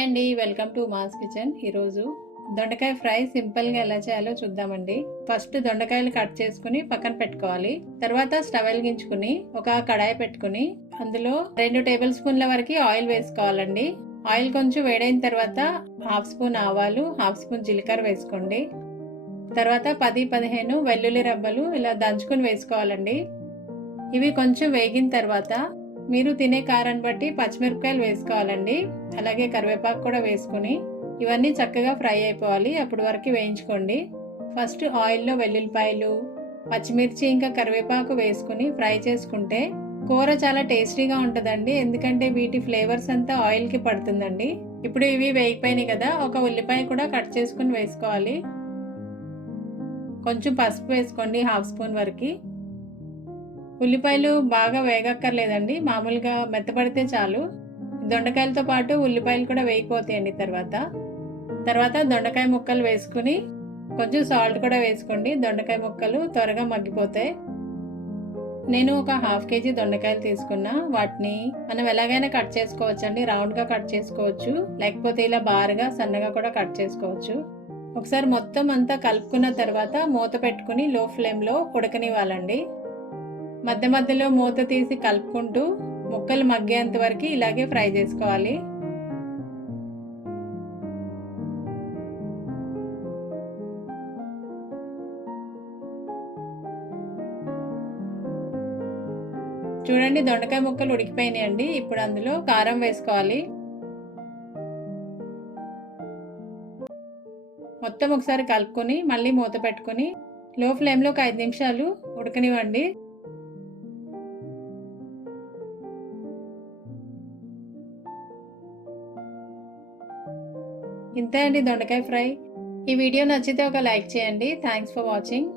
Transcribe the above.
Hi అండి welcome to mass kitchen. ఈరోజు దొండకాయ ఫ్రై సింపుల్గా ఎలా చేయాలో చూద్దామండి. ఫస్ట్ దొండకాయలు కట్ చేసుకుని పక్కన పెట్టుకోవాలి. తర్వాత స్టవ్ వెలిగించుకుని ఒక కడాయి పెట్టుకుని అందులో రెండు టేబుల్ స్పూన్ల వరకు ఆయిల్ వేసుకోవాలండి. ఆయిల్ కొంచెం వేడైన తర్వాత హాఫ్ స్పూన్ ఆవాలు హాఫ్ స్పూన్ జీలకర్ర వేసుకోండి. తర్వాత పది పదిహేను వెల్లుల్లి రబ్బలు ఇలా దంచుకుని వేసుకోవాలండి. ఇవి కొంచెం వేగిన తర్వాత మీరు తినే కారాన్ని బట్టి పచ్చిమిరపకాయలు వేసుకోవాలండి. అలాగే కరివేపాకు కూడా వేసుకుని ఇవన్నీ చక్కగా ఫ్రై అయిపోవాలి. అప్పటి వరకు వేయించుకోండి. ఫస్ట్ ఆయిల్లో వెల్లుల్లిపాయలు పచ్చిమిర్చి ఇంకా కరివేపాకు వేసుకుని ఫ్రై చేసుకుంటే కూర చాలా టేస్టీగా ఉంటుందండి. ఎందుకంటే వీటి ఫ్లేవర్స్ అంతా ఆయిల్కి పడుతుందండి. ఇప్పుడు ఇవి వేగిపోయినాయి కదా ఒక ఉల్లిపాయ కూడా కట్ చేసుకుని వేసుకోవాలి. కొంచెం పసుపు వేసుకోండి హాఫ్ స్పూన్ వరకు. ఉల్లిపాయలు బాగా వేగక్కర్లేదండి. మామూలుగా మెత్తపడితే చాలు. దొండకాయలతో పాటు ఉల్లిపాయలు కూడా వేగిపోతాయండి తర్వాత. తర్వాత దొండకాయ ముక్కలు వేసుకుని కొంచెం సాల్ట్ కూడా వేసుకోండి. దొండకాయ ముక్కలు త్వరగా మగ్గిపోతాయి. నేను ఒక హాఫ్ కేజీ దొండకాయలు తీసుకున్నా. వాటిని మనం ఎలాగైనా కట్ చేసుకోవచ్చు అండి రౌండ్గా కట్ చేసుకోవచ్చు. లేకపోతే ఇలా బారుగా సన్నగా కూడా కట్ చేసుకోవచ్చు. ఒకసారి మొత్తం అంతా కలుపుకున్న తర్వాత మూత పెట్టుకుని లో ఫ్లేమ్లో ఉడకనివ్వాలండి. మధ్య మధ్యలో మూత తీసి కలుపుకుంటూ ముక్కలు మగ్గేంత వరకు ఇలాగే ఫ్రై చేసుకోవాలి. చూడండి దొండకాయ ముక్కలు ఉడికిపోయినాయండి ఇప్పుడు అందులో కారం వేసుకోవాలి. మొత్తం ఒకసారి కలుపుకొని మళ్ళీ మూత పెట్టుకొని లో ఫ్లేమ్లో ఒక ఐదు నిమిషాలు ఉడకనివ్వండి. ఇంతే అండి దొండకాయ ఫ్రై. ఈ వీడియో నచ్చితే ఒక లైక్ చేయండి. Thanks for watching